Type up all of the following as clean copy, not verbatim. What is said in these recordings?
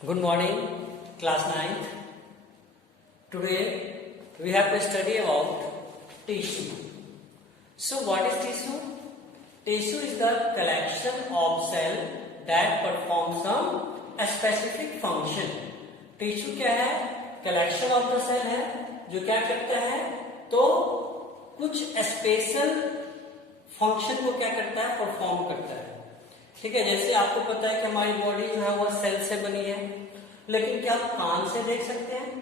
Good morning, class 9th. Today we have to study about tissue. So what is tissue? Tissue is the collection of cell that performs some specific function. Tissue क्या है? Collection of the cell है जो क्या करता है? तो कुछ special function को क्या करता है? परफॉर्म करता है. ठीक है, जैसे आपको पता है कि हमारी बॉडी जो है वो सेल से बनी है, लेकिन क्या आप कान से देख सकते हैं?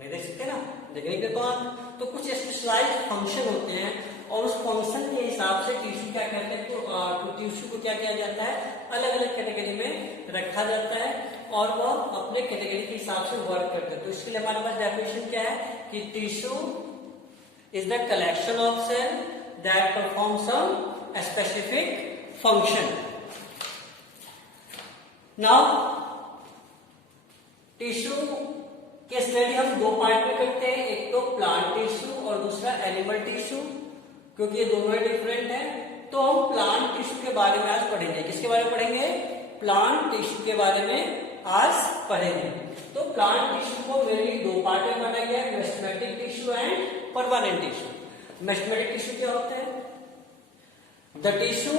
नहीं देख सकते ना, देखने के कान. तो कुछ स्पेशलाइज्ड फंक्शन होते हैं और उस फंक्शन के हिसाब से टिश्यू क्या कहते हैं, तो टिश्यू को क्या किया जाता है, अलग अलग कैटेगरी में रखा जाता है और वह अपने कैटेगरी के हिसाब से वर्क करते हैं. तो इसके लिए हमारे पास डेफिनेशन क्या है कि tissue is the collection of cell that perform some specific function. Now tissue के स्टडी हम दो पार्ट में करते हैं, एक तो प्लांट टिश्यू और दूसरा एनिमल टिश्यू, क्योंकि ये दोनों ही डिफरेंट है. तो हम प्लांट टिश्यू के बारे में आज पढ़ेंगे. किसके बारे में पढ़ेंगे? प्लांट टिश्यू के बारे में आज पढ़ेंगे. तो प्लांट टिश्यू को मेनली दो पार्ट में बांटा गया है, meristematic tissue and permanent tissue. Meristematic tissue क्या होता है? The tissue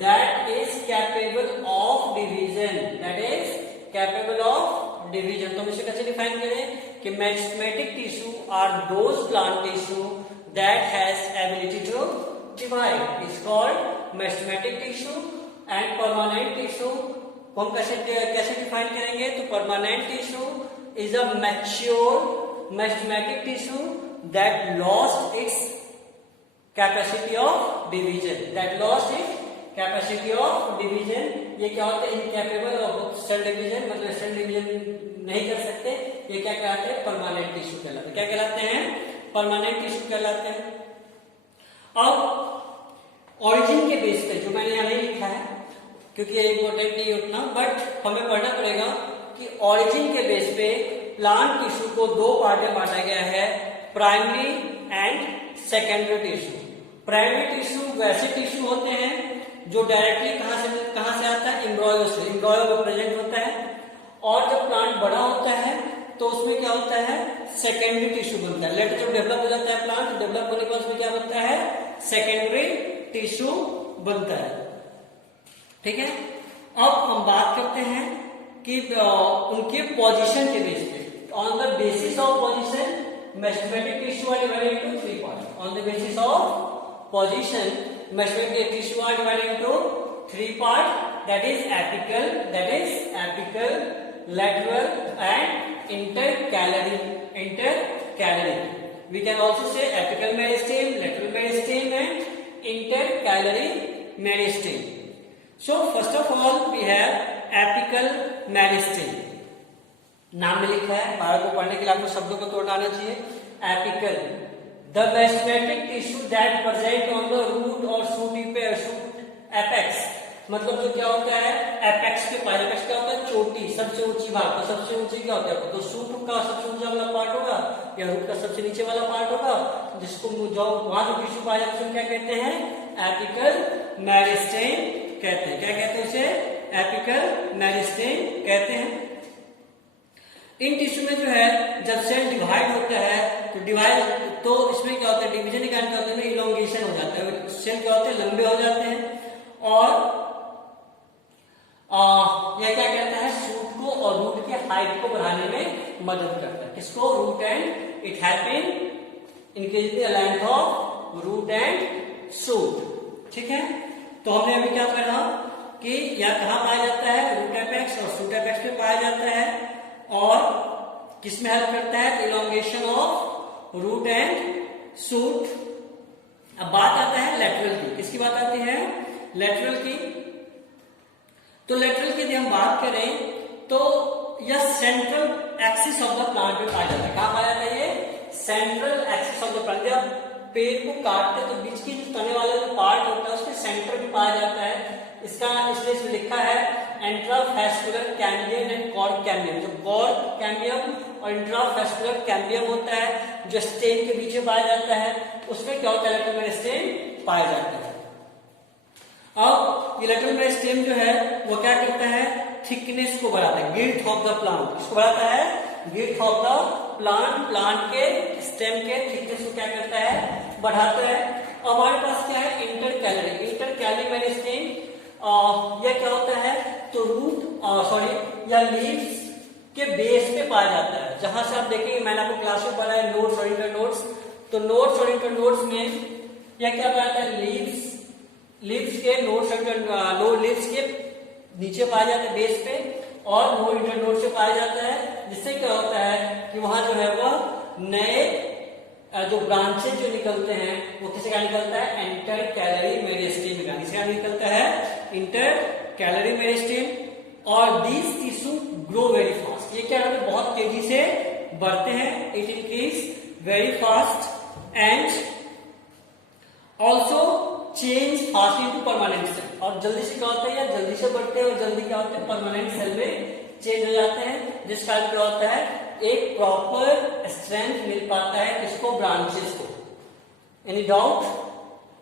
that is capable of division, that is capable of division. तो हम इसे कैसे डिफाइन करें कि meristematic tissue are those plant tissue that has ability to divide, is called meristematic tissue. And permanent tissue को हम कैसे define करेंगे? तो permanent tissue is a mature meristematic tissue that lost its capacity of division, that lost its capacity of division. ये क्या होता है? Incapable of cell division, मतलब सेल डिवीजन नहीं कर सकते. ये क्या कहलाते हैं? परमानेंट टिश्यू कहलाते हैं. क्या कहलाते हैं? परमानेंट टिश्यू कहलाते हैं. अब ऑरिजिन के बेस पे, जो मैंने यहाँ नहीं लिखा है क्योंकि ये इंपॉर्टेंट नहीं उतना, बट हमें पढ़ना पड़ेगा कि ऑरिजिन के बेस पे प्लांट टिश्यू को दो पार्ट में बांटा गया है, primary and secondary tissue. Primary tissue वैसे टिश्यू होते हैं जो डायरेक्टली कहां से आता है? एम्ब्रॉयो से. एम्ब्रॉयो में प्रेजेंट होता है. और जब प्लांट बड़ा होता है तो उसमें क्या होता है? सेकेंडरी टिश्यू बनता है. लेटर जब डेवलप हो जाता है प्लांट, डेवलप होने के बाद उसमें क्या बनता है? सेकेंडरी टिश्यू बनता है. ठीक है, अब हम बात करते हैं कि उनके पोजीशन के बेस पे. On the basis of position meristematic tissue are divided into three part. On the basis of position meristematic tissue are divided into three parts, that is apical, lateral and intercalary. We can also say apical meristem, lateral meristem and intercalary meristem. So first of all we have apical meristem. नाम में लिखा है, भारत को पढ़ने के लिए आपको शब्दों को तोड़ना आना चाहिए. Apical, the meristematic tissue that present on the root or shoot apex. मतलब जो क्या होता है? एपेक्स के पास. एपेक्स क्या होता है? चोटी, सबसे ऊंची भाग. तो सबसे ऊंची क्या होता है? तो शूट का सबसे ऊंचा वाला पार्ट होगा या रूट का सबसे नीचे वाला पार्ट होगा, जिसको जो वहां जो टिश्यू पाया जाता है उसको क्या कहते हैं? एपिकल मेरिस्टेम कहते हैं. क्या कहते हैं उसे? एपिकल मेरिस्टेम कहते हैं. इन टिश्यू में जो है जब सेल डिवाइड होता है तो इसमें क्या होता है? डिवीजन के कारण क्या होता है? इलोंगेशन हो जाता है. सेल क्या होते हैं? लंबे हो जाते हैं. और यह क्या करता है? शूट को और रूट की हाइट को बढ़ाने में मदद करता है. किसको? Root and it help in increasing the length of root and shoot. ठीक है, तो हमने अभी क्या पढ़ा कि यह कहां पाया जाता है? रूट एपेक्स और शूट एपेक्स में पाया जाता है. और किसमें हेल्प करता है? Elongation of root and shoot. अब बात आता है लेटरल की. किसकी बात आती है? लेटरल की. तो लेटरल की यदि हम बात करें तो यह central axis of the plant में पाया जाता है. कहां पाया जाता है? ये central axis of the plant. जब पेड़ को काटते हैं तो बीच की जो तने वाला जो पार्ट होता है उसके सेंटर में पाया जाता है. इसका इसलिए इसमें लिखा है इंट्राफेस्कुलर कैम्बियम एंड कॉर्ड कैम्बियम. जो कॉर्ड कैम्बियम और इंट्राफेस्कुलर कैम्बियम होता है जो स्टेम के बीच में पाया जाता है, उसमें क्या होता है? लेटरल मेरिस्टेम पाया जाता है. अब ये लेटरल मेरिस्टेम जो है वो क्या करता है थिकनेस को बढ़ाता है, गिल्थ ऑफ द प्लांट, किसको बढ़ाता है, गिल्थ ऑफ द प्लांट, प्लांट के स्टेम के थिकनेस को क्या करता है, बढ़ाता है। हमारे पास क्या है, इंटरकैलरी, इंटरकैलरी मेरिस्टेम, यह क्या होता है, तो रूट या लीव्स के बेस पे पाया जाता है। जहां से आप देखेंगे, मैंने आपको क्लास में पढ़ा है नोड्स और इंटरनोड्स, तो नोड्स और इंटरनोड्स में यह क्या पाया जाता है, लीव्स के नोड्स और लीव्स के नीचे पाया जाता है बेस पे, और नोड इंटरनोड से पाया जाता है, जिससे क्या होता है कि वहां जो है वह नए जो ब्रांचेस जो निकलते हैं वो किससे क्या निकलता है, इंटर कैलरी मेरिस्टेम का, किससे निकलता है, इंटर कैलरी मेरिस्टेम। और these tissue grow very fast, ये क्या होता है, बहुत तेजी से बढ़ते हैं, it increase very fast and also change fast into permanent cell, और जल्दी से क्या होता है, या जल्दी से बढ़ते हैं और जल्दी क्या होते हैं, परमानेंट सेल में चेंज हो जाते हैं, जिस कारण क्या होता है, एक प्रॉपर स्ट्रेंथ मिल पाता है किसको, ब्रांचेस को। Any doubt,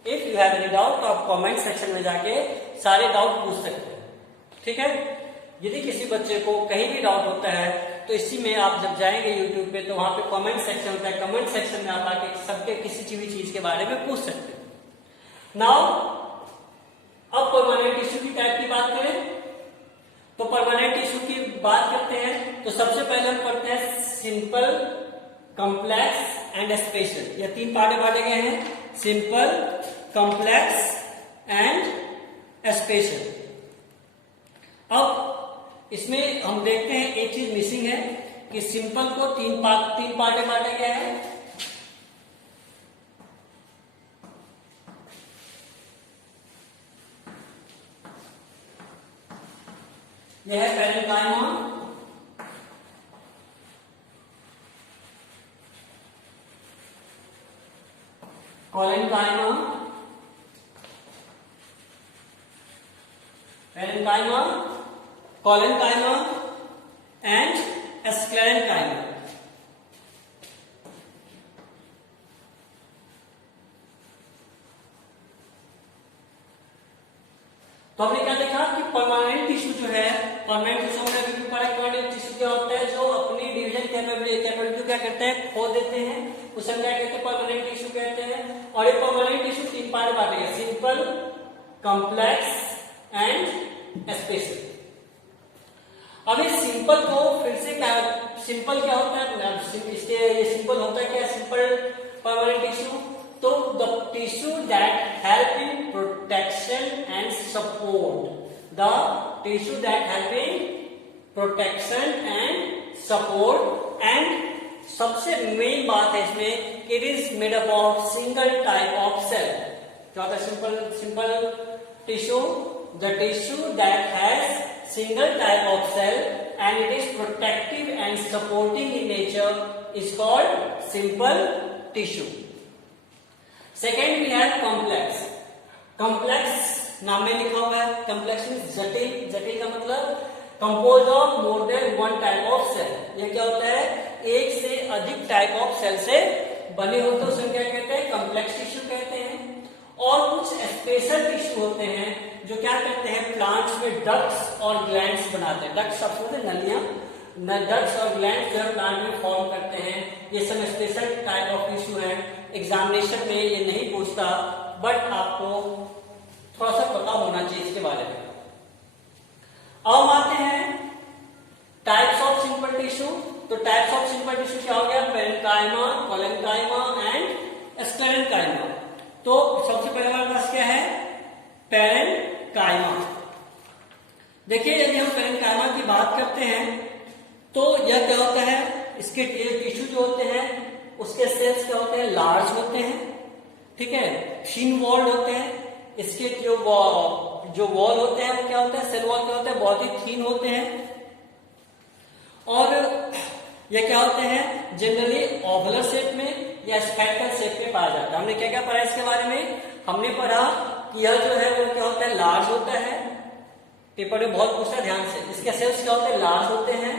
if you have any doubt तो आप कमेंट सेक्शन में जाके सारे डाउट पूछ सकते हैं, ठीक है। यदि किसी बच्चे को कहीं भी डाउट होता है तो इसी में आप जब जाएंगे यूट्यूब पे तो वहां पे कमेंट सेक्शन होता है, कमेंट सेक्शन में आप आके सबके किसी भी चीज के बारे में पूछ सकते हैं। नाउ अब परमानेंट टिश्यू की टाइप की बात करें तो परमानेंट टिश्यू की बात करते हैं तो सबसे पहले हम पढ़ते हैं सिंपल, कॉम्प्लेक्स एंड स्पेशल। ये तीन पार्ट में बांटे गए हैं, सिंपल, कॉम्प्लेक्स एंड स्पेशल। अब इसमें हम देखते हैं एक चीज मिसिंग है कि सिंपल को तीन पार्ट में बांटा गया है। यह है parenchyma, collenchyma, parenchyma, collenchyma and sclerenchyma. तो हमने क्या देखा कि परमानेंट टिश्यू जो है, परमानेंट टिश्यू क्या होता है, जो अपनी डिवीजन कैपेबिलिटी क्या करते हैं, खो देते हैं, उसे हम क्या कहते हैं, परमानेंट टिश्यू कहते हैं। और ये परमानेंट टिश्यू तीन पार्ट में बांटे गए, सिंपल, कॉम्प्लेक्स एंड स्पेशल। अब इस सिंपल को फिर से क्या, सिंपल क्या होता है, इसके ये सिंपल होता है क्या, सिंपल परमानेंट टिश्यू, तो the tissue that help in protection and support, the tissue that help in protection and support, and सबसे मेन बात है इसमें, it is made up of single type of cell. क्या होता है simple tissue, the tissue that has single type of cell and it is protective and supporting in nature is called simple tissue. Second we have complex. Complex नाम में लिखा हुआ है, complex means जटिल, जटिल का मतलब composed of more than one type of cell। ये क्या होता है, एक से अधिक type of cell से बने होते हैं, उसे क्या कहते हैं, complex tissue कहते हैं। और कुछ स्पेशल टिश्यू होते हैं जो क्या करते हैं, प्लांट्स में डक्ट्स और ग्लैंड्स बनाते हैं। डक्ट्स आप बोलते हैं नलियां, डक्ट्स और ग्लैंड्स जो है प्लांट में फॉर्म करते हैं। ये सब स्पेशल टाइप ऑफ टिश्यू है, एग्जामिनेशन में ये नहीं पूछता, बट आपको थोड़ा सा पता होना चाहिए इसके बारे में। अब हम आते हैं टाइप्स ऑफ सिंपल टिश्यू। तो टाइप्स ऑफ सिंपल टिश्यू क्या हो गया, पैरेन्काइमा, कोलेन्काइमा एंड स्क्लेरेन्काइमा। तो सबसे पहले हमारे पास क्या है, पैरेन्काइमा। देखिए यदि हम पैरेन्काइमा की बात करते हैं तो यह क्या होता है, इसके टिश्यू जो होते हैं उसके सेल्स क्या होते हैं, लार्ज होते हैं, ठीक है, थिन वॉल्ड होते हैं। इसके जो वॉल होते हैं वो क्या होता है, सेल वॉल क्या होता है, बहुत ही थिन होते हैं। और ये क्या होते हैं, जनरली ओवलर शेप में या स्फेरिकल शेप में पाया जाता है। हमने क्या क्या पढ़ा इसके बारे में, हमने पढ़ा कि यह जो है वो क्या होता है, लार्ज होता है, पेपर में बहुत पूछता है ध्यान से। इसके सेल्स क्या होते हैं, लार्ज होते हैं,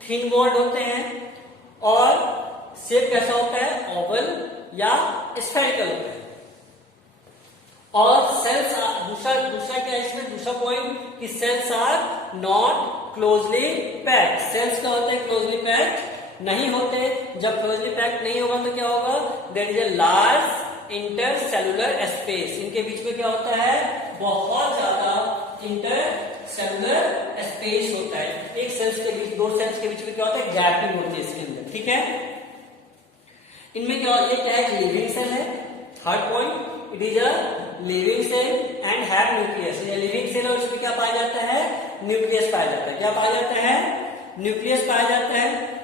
थिन वॉल्ड होते हैं, और शेप कैसा होता है, ओवल या स्फेरिकल होता है। और सेल्स दूसरा क्या है इसमें, दूसरा पॉइंट कि cells are not closely packed. Cells क्या होते हैं, क्लोजली पैक्ड नहीं होते। जब क्लोजली पैक्ड नहीं होगा तो क्या होगा, there is a large intercellular space. इनके बीच में क्या होता है, बहुत ज्यादा इंटरसेलुलर स्पेस होता है। एक सेल्स के बीच, दो सेल्स के बीच में क्या होता है, गैपिंग होती है इसके अंदर, ठीक है। इनमें क्या, ये क्या है, लिविंग सेल है। Third point, it is a living cell and have nucleus. ये लिविंग सेल और इसमें क्या पाया जाता है, न्यूक्लियस पाया जाता है। क्या पाया जाता है, न्यूक्लियस पाया जाता है।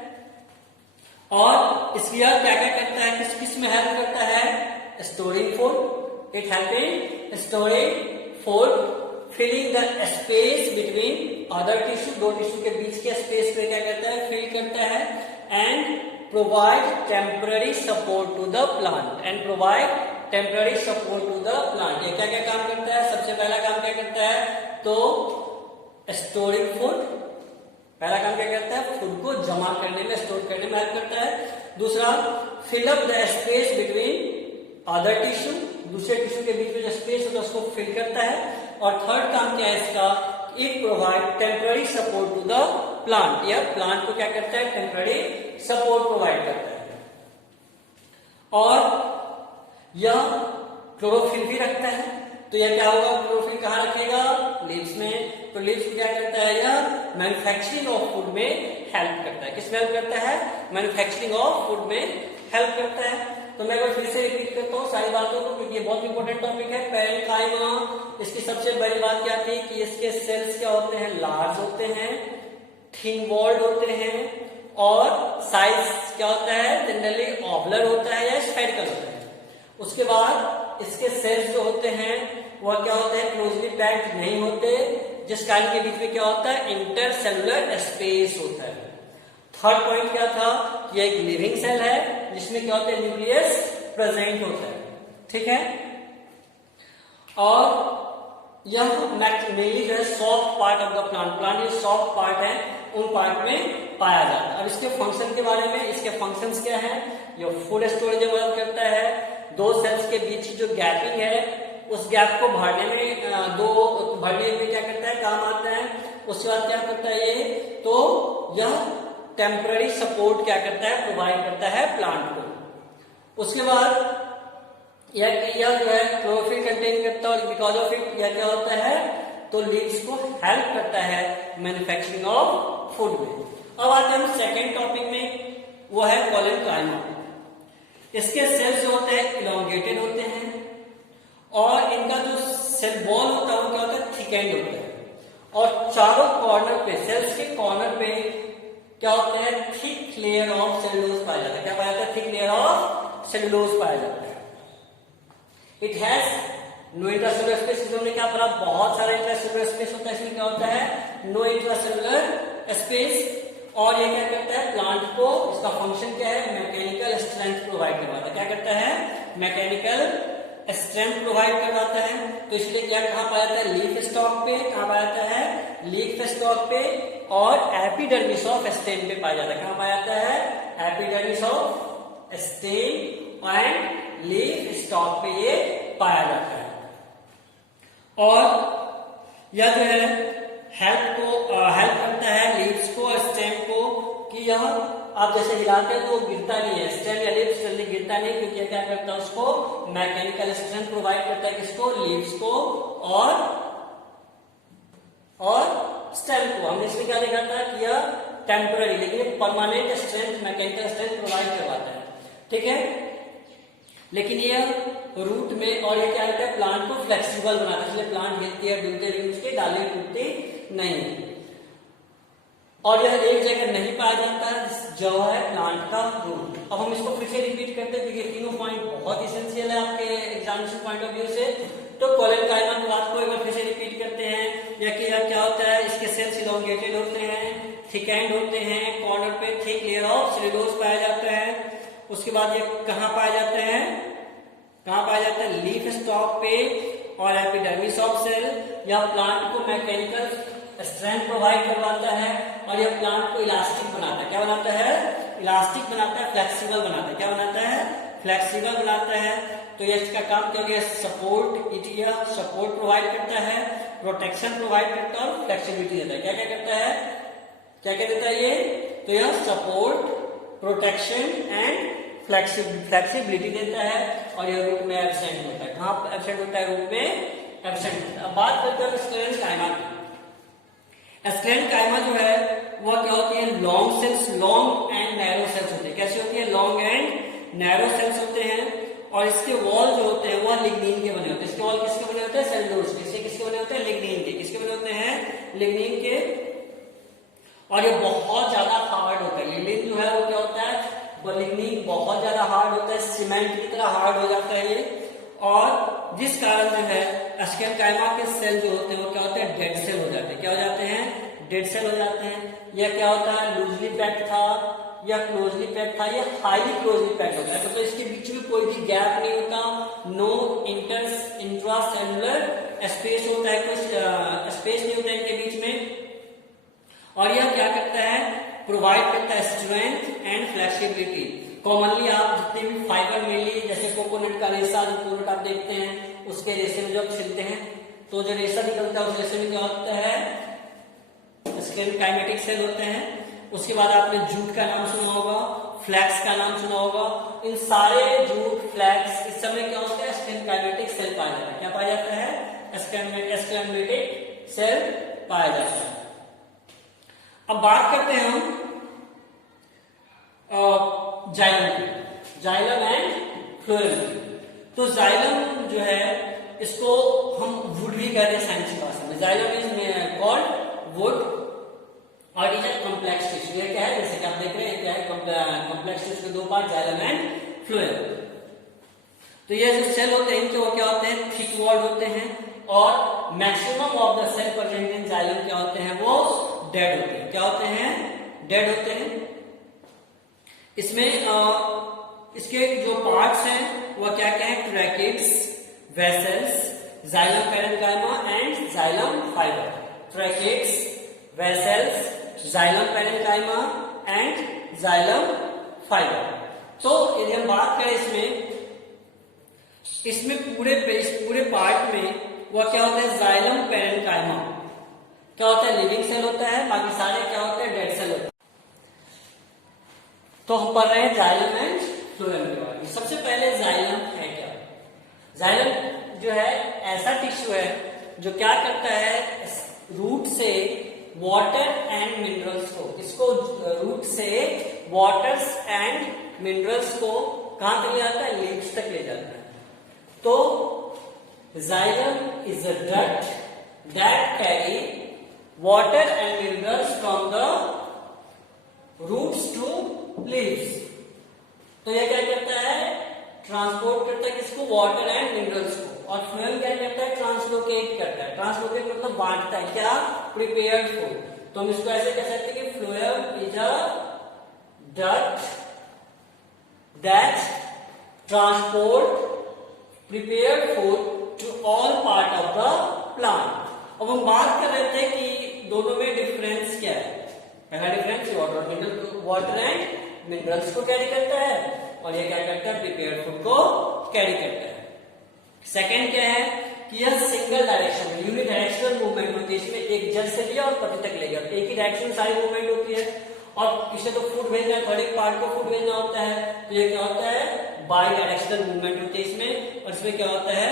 और इसकी क्या क्या करता है, किस किस में हेल्प करता है, storing food. It help in storing food, filling the space between other tissue. दो टिश्यू के बीच के स्पेस पे क्या करता है, फिल करता है। And provide temporary support to the plant, and provide temporary support to the plant. ये क्या क्या काम करता है, सबसे पहला काम क्या करता है, तो स्टोरिंग फूड। पहला काम क्या करता है, फूड को जमा करने में, स्टोर करने में हेल्प करता है। दूसरा, fill up the space between other tissue. दूसरे टिश्यू के बीच में जो स्पेस होता है उसको फिल करता है। और थर्ड काम क्या है इसका, it provide temporary support to the plant. यह प्लांट को क्या करता है, टेम्पररी सपोर्ट प्रोवाइड करता है। और यह क्लोरोफिल भी रखता है। तो यह क्या होगा, क्लोरोफिल कहाँ रखेगा, लीव्स में। तो लीव्स क्या करता है, यह मैन्युफैक्चरिंग ऑफ फूड में हेल्प करता है। किसमें हेल्प करता है, मैन्युफैक्चरिंग ऑफ फूड में हेल्प करता है। तो मैं एक बार फिर से रिपीट करता हूँ सारी बातों को, क्योंकि ये बहुत इंपॉर्टेंट टॉपिक है। पैरेन्काइमा, इसकी सबसे बड़ी बात क्या थी कि इसके सेल्स क्या होते हैं, लार्ज होते हैं, थिन वॉल्ड होते हैं, और साइज क्या होता है, जनरली ऑवलर होता है या स्फेरिकल होता है। उसके बाद इसके सेल्स जो होते हैं वह क्या होते हैं, क्लोजली पैक्ड नहीं होते, जिस कारण के बीच में क्या होता है, इंटरसेलुलर स्पेस होता है। थर्ड पॉइंट क्या था, ये एक लिविंग सेल है जिसमें क्या होता है, न्यूक्लियस प्रेजेंट होता है, ठीक है। और यह मेनली जो है soft part of the plant, plant ये सॉफ्ट पार्ट है, उन पार्ट में पाया जाता है। अब इसके फंक्शन के बारे में, इसके फंक्शंस क्या है, ये फूड स्टोरेज में मदद करता है। दो सेल्स के बीच जो गैपिंग है उस गैप को भरने में, भरने में क्या करता है, काम आता है। उसके बाद क्या करता है ये, तो यह टेम्पररी सपोर्ट क्या करता है, प्रोवाइड करता है प्लांट को। उसके बाद यह जो है क्लोरोफिल कंटेन करता है, और बिकॉज ऑफ इट यह क्या होता है, तो लीव्स को हेल्प करता है मैन्युफैक्चरिंग ऑफ फूड में। अब आते हैं हम सेकेंड टॉपिक में, वो है पैरेन्काइमा। इसके सेल्स जो होते हैं इलोंगेटेड होते हैं, और इनका जो सेल वॉल होता है वो क्या होता है, थिक एंड होता है। और चारों कॉर्नर पे, सेल्स के कॉर्नर पे क्या होता है, थिक लेयर ऑफ सेलुलोज पाया जाता है। क्या पाया जाता है, थिक लेयर ऑफ सेलुलोज पाया जाता है। It has no intracellular space. हमने क्या पढ़ा, बहुत सारा इंट्रासेलुलर स्पेस होता है, इसमें क्या होता है, नो इंट्रासेलुलर स्पेस। और ये क्या करता है, प्लांट को, इसका फंक्शन क्या है, मैकेनिकल स्ट्रेंथ प्रोवाइड करवाता है। क्या करता है, मैकेनिकल स्ट्रेंथ प्रोवाइड करवाता है। तो इसलिए क्या कहाँ पाया जाता है, लीफ स्टॉक पे। कहाँ पाया जाता है, लीफ स्टॉक पे, और एपिडर्मिस ऑफ स्टेम पे पाया जाता है। कहाँ पाया जाता है, epidermis of stem and leaf stock पे ये पाया जाता है। और यह जो है हेल्प करता है लीव्स को और स्टेम को, कि यह आप जैसे हिलाते हैं तो गिरता नहीं है, स्टेम या लीव्स जल्दी गिरता नहीं, क्योंकि क्या करता है, उसको मैकेनिकल स्ट्रेंथ प्रोवाइड करता है। किसको, लीव्स को और स्टेम को। हमने इसमें क्या देखा था कि यह टेम्पररी, लेकिन permanent strength, mechanical strength provide करवाता है, ठीक है। लेकिन यह रूट में, और ये क्या होता है, प्लांट को फ्लेक्सिबल बनाता है, इसलिए प्लांट हिलती है, डूबते नहीं, उसके डाले टूटते नहीं। और यह एक जगह नहीं पाया जाता जो है प्लांट का रूट। अब हम इसको फिर से रिपीट करते हैं, क्योंकि तीनों पॉइंट बहुत इसेंशियल है आपके एग्जामिनेशन पॉइंट ऑफ व्यू से। तो पैरेन्काइमा की बात को एक बार फिर से रिपीट करते हैं। यह क्या होता है, इसके सेल्स इलोंगेटेड होते हैं, थिक एंड होते हैं, कॉर्नर पे थिक लेयर ऑफ सेलुलोज पाया जाता है। उसके बाद ये कहाँ पाया जाता है, कहाँ पाया जाता है, लीफ स्टॉक पे और एपिडर्मिस ऑफ सेल। यह प्लांट को मैकेनिकल स्ट्रेंथ प्रोवाइड करवाता है, और यह प्लांट को इलास्टिक बनाता है। क्या बनाता है, इलास्टिक बनाता है, फ्लेक्सिबल बनाता है। क्या बनाता है, फ्लेक्सिबल बनाता है। तो ये इसका काम क्या हो गया, सपोर्ट, इट सपोर्ट प्रोवाइड करता है, प्रोटेक्शन प्रोवाइड करता है और फ्लेक्सिबिलिटी देता है। क्या क्या करता है, क्या क्या देता है ये, तो यह सपोर्ट, प्रोटेक्शन एंड फ्लेक्सिबिलिटी देता है। और यह रूट में एब्सेंट होता है। कहाँ एब्सेंट होता है, रूट में एब्सेंट होता है। अब बात करते हैं स्क्लेरेंकाइमा की। स्क्लेरेंकाइमा जो है वह क्या होती है, long cells, long and narrow cells होते हैं। कैसे होती है, लॉन्ग एंड नैरो सेल्स होते हैं। और इसके वॉल जो होते हैं वह लिग्निन के बने होते हैं। इसके वॉल किसके बने होते हैं, सेलुलोज के। किसके बने होते हैं, लिग्निन के। किसके बने होते हैं, लिग्निन के। और ये बहुत ज्यादा हार्ड होता है। लिग्निन जो है वो क्या होता है, वो लिग्निन बहुत ज्यादा हार्ड होता है, सीमेंट की तरह हार्ड हो जाता है ये। और जिस कारण जो है स्क्लेरेंकाइमा के सेल जो होते हैं वो क्या होते हैं, डेड सेल हो जाते हैं। क्या हो जाते हैं, डेड सेल हो जाते हैं। यह क्या होता है, लूजली पैक्ड था या क्लोजली पैक्ड था, या हाईली क्लोजली पैक्ड होता है। मतलब इसके बीच में कोई भी गैप नहीं होता, नो इंट्रा सेलुलर स्पेस होता है, कोई स्पेस नहीं होता है इनके बीच में। और यह क्या करता है, प्रोवाइड करता है स्ट्रेंथ एंड फ्लेक्सिबिलिटी। कॉमनली आप जितने भी फाइबर मिली, जैसे कोकोनट का रेशा, जो कोकोनट आप देखते हैं उसके रेशे में जब छिलते हैं तो जो रेशा निकलता है उस रेशे में क्या होता है, स्क्लेरेंकाइमेटिक सेल होते हैं। उसके बाद आपने जूट का नाम सुना होगा, फ्लैक्स का नाम सुना होगा। इन सारे जूट, फ्लैक्स, इस समय क्या होता है, स्क्लेरेंकाइमेटिक सेल पाया जाता है। क्या पाया जाता है, स्क्लेरेंकाइमेटिक सेल पाया जाता है। अब बात करते हैं हम जाइलम की, जाइलम एंड फ्लोएम की। तो जाइलम जो है इसको हम वुड भी कहते हैं साइंस की भाषा में। जाइलम इज कॉल्ड वुड और इट इज कॉम्प्लेक्स टिश्यू। ये क्या है, जैसे कि आप देख रहे हैं क्या है, कॉम्प्लेक्स टिश्यू के दो पार्ट, जाइलम एंड फ्लोएम। तो ये जो सेल होते हैं इनके वो क्या होते हैं, थिक वॉल्ड होते हैं। और maximum of the cell present in xylem क्या होते हैं, वो डेड होते हैं। क्या होते हैं, डेड होते हैं। इसमें इसके जो पार्ट्स हैं वह क्या क्या है, tracheids, vessels, xylem parenchyma and xylem fibre. Tracheids, vessels, xylem parenchyma and xylem fibre. तो यदि हम बात करें इसमें पूरे पार्ट में वह क्या होता है, जाइलम पैरेन्काइमा क्या होता है, लिविंग सेल होता है। बाकी सारे क्या होते हैं, डेड सेल होते हैं। तो हम पढ़ रहे हैं जाइलम एंड फ्लोएम के बारे में। सबसे पहले जाइलम है क्या, जाइलम जो है ऐसा टिश्यू है जो क्या करता है, रूट से वाटर एंड मिनरल्स को, इसको रूट से वाटर्स एंड मिनरल्स को कहां तक ले जाता है, लीव्स तक ले जाता है। तो xylem is a duct that carry water and minerals from the roots to leaves। तो यह क्या करता है, ट्रांसपोर्ट करता है किसको, वाटर एंड मिनरल्स को। और फ्लोएम क्या करता है, ट्रांसलोकेट करता है। ट्रांसलोकेट मतलब बांटता है, क्या, प्रिपेयर्ड फूड। तो हम इसको ऐसे कह सकते हैं कि phloem is a duct that transport prepared food to all part of the plant. अब हम बात कर रहे थे कि दोनों में डिफरेंस क्या है। पहला डिफरेंस वाटर एंड मिनरल्स को कैरी करता है और ये क्या करता है, प्रिपेयर्ड फूड को कैरी करता है। सेकंड क्या है कि यह सिंगल डायरेक्शन में यूनिडायरेक्शनल मूवमेंट होती है। इसमें एक जड़ से लिया और पत्ती तक ले गया, एक ही डायरेक्शन में सारी मूवमेंट होती है। और इसे तो फूड भेजना है, हर एक पार्ट को फूड भेजना होता है। तो ये क्या होता है, बाई डायरेक्शनल मूवमेंट होती है इसमें। और इसमें क्या होता है,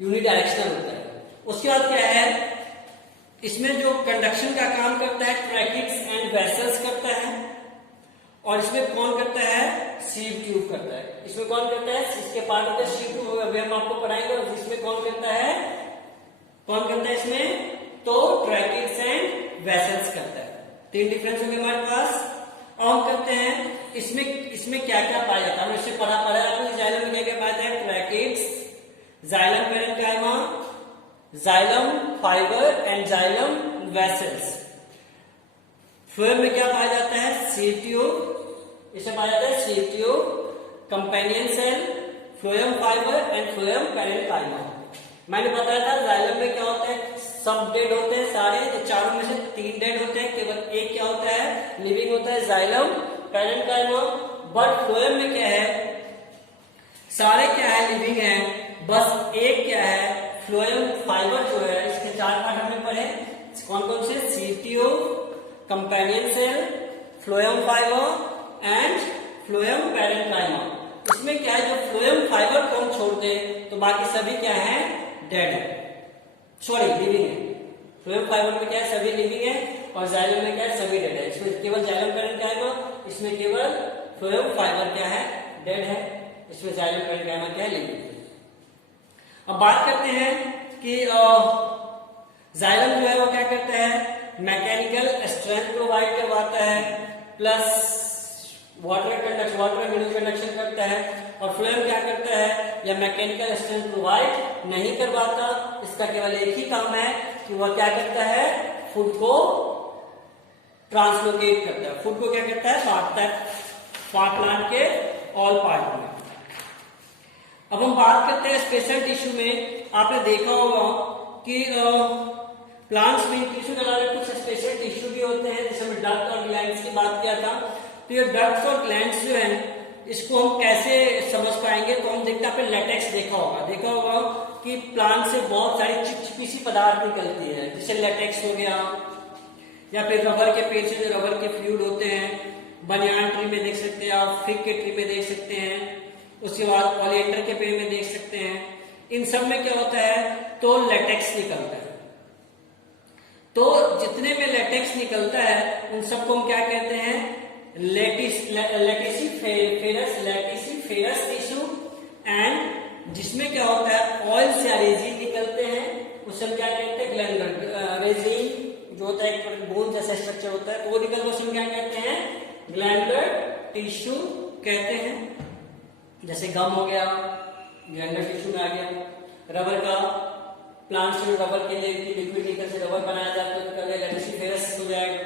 यूनिडायरेक्शनल होता है। उसके बाद क्या है, इसमें जो कंडक्शन का काम करता है ट्रैकिड्स एंड वेसल्स करता है। और इसमें कौन करता है, सीव ट्यूब करता है। इसमें कौन करता है, इसके पार्ट होता है सीव ट्यूब, अभी हम आपको पढ़ाएंगे। और इसमें कौन करता है, कौन करता है इसमें, तो ट्रैकिड्स एंड वेसल्स करता है। तीन डिफरेंस होंगे हमारे पास। अब हम करते हैं इसमें क्या क्या पाया जाता है, हम इससे पढ़ा आपको जाइलम में क्या क्या पाया जाता है, tracheids, xylem parenchyma, xylem fibre and xylem vessels. Phloem में क्या पाया जाता है, सीव ट्यूब, इसे पाया जाता है sieve tube, companion cell, phloem fibre and phloem parenchyma. मैंने बताया था जाइलम में क्या होता है, सब डेड होते हैं सारे, चारों में से तीन डेड होते हैं, केवल एक क्या होता है, लिविंग होता है, जाइलम पैरेन्काइमा। बट फ्लोएम में क्या है, सारे क्या है लिविंग है, बस एक क्या है फ्लोएम फाइबर जो है, इसके 4 पार्ट हमने पढ़े, कौन कौन से, CTO, companion cell, phloem fibre and phloem parenchyma. इसमें क्या है, जो फ्लोएम फाइबर को हम छोड़ दें तो बाकी सभी क्या है, डेड है, सॉरी लिविंग है। फ्लोएम फाइबर में क्या है, सभी लिविंग है, और जाइलम में क्या है, सभी डेड है। इसमें केवल जाइलम पैरेन्काइमा, इसमें केवल फ्लोएम फाइबर क्या है, डेड है, इसमें जाइलम पैरेन्काइमा क्या है, लिविंग है। अब बात करते हैं कि जाइलम जो है वो क्या करता है, मैकेनिकल स्ट्रेंथ प्रोवाइड करवाता है, प्लस वाटर मिनरल कंडक्शन करता है, और फ्लोएम क्या करता है, यह मैकेनिकल स्ट्रेंथ प्रोवाइड नहीं करवाता, इसका केवल एक ही काम है कि वह क्या करता है, फूड को ट्रांसलोकेट करता है, फूड को क्या करता है, बांटता है प्लांट के ऑल पार्ट में। अब हम बात करते हैं स्पेशल टिश्यू में। आपने देखा होगा कि प्लांट्स में टिश्यू के अलावा कुछ स्पेशल टिश्यू भी होते हैं, जैसे हमने डक्ट और ग्लैंड्स की बात किया था। तो ये डक्ट्स और ग्लैंड्स जो है, इसको हम कैसे समझ पाएंगे, तो हम देखते हैं, आपने लेटेक्स देखा होगा कि प्लांट से बहुत सारी चिपचिपी सी पदार्थ निकलती है, जैसे लेटेक्स हो गया, या फिर रबर के पेड़ से जो रबर के फ्लूइड होते हैं, बनियान ट्री में देख सकते हैं आप, फिग के ट्री में देख सकते हैं, उसके बाद ओलिएंडर के पेड़ में देख सकते हैं। इन सब में क्या होता है, तो लेटेक्स निकलता है। तो जितने में लेटेक्स निकलता है उन सबको हम क्या कहते हैं, लैटिसिफेरस टिश्यू, एंड जिसमें क्या होता है, ऑयल्स या रेजिन निकलते हैं, उसे हम क्या कहते हैं, ग्लैंडुलर रेजिन जो होता है, एक बोन जैसा स्ट्रक्चर होता है, तो वो निकल उसे हम क्या कहते हैं, ग्लैंडुलर टिश्यू कहते हैं। जैसे गम हो गया, ग्लैंडुलर टिश्यू में आ गया। रबर का प्लांट से रबर के लिए लिक्विड निकल से रबर बनाया जाता है, तो लैटिसिफेरस हो जाएगा।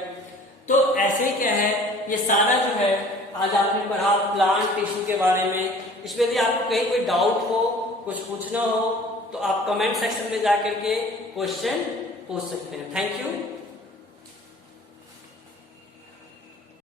तो ऐसे ही क्या है, ये सारा जो है आज आपने पढ़ा प्लांट टिश्यू के बारे में। इसमें यदि आपको कहीं कोई डाउट हो, कुछ पूछना हो, तो आप कमेंट सेक्शन में जाकर के क्वेश्चन पूछ सकते हैं। Thank you.